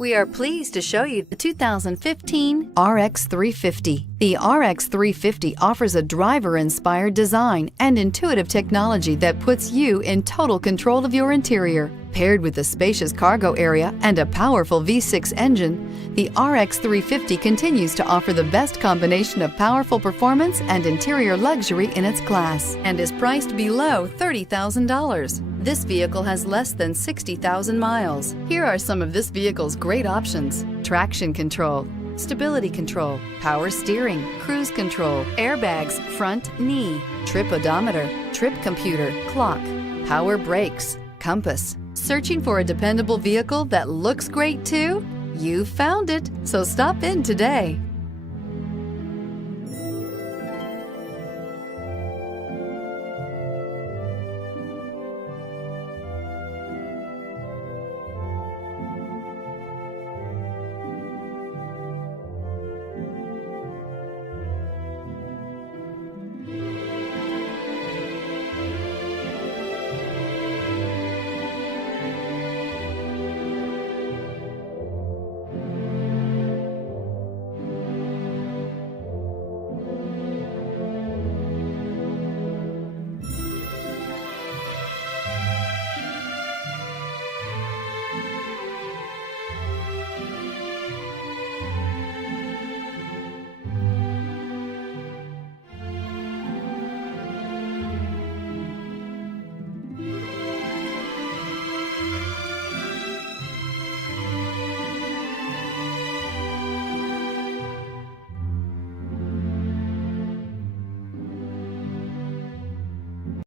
We are pleased to show you the 2015 RX 350. The RX 350 offers a driver-inspired design and intuitive technology that puts you in total control of your interior. Paired with a spacious cargo area and a powerful V6 engine, the RX 350 continues to offer the best combination of powerful performance and interior luxury in its class and is priced below $30,000. This vehicle has less than 60,000 miles. Here are some of this vehicle's great options: traction control, stability control, power steering, cruise control, airbags, front knee, trip odometer, trip computer, clock, power brakes, compass. Searching for a dependable vehicle that looks great too? You found it, so stop in today.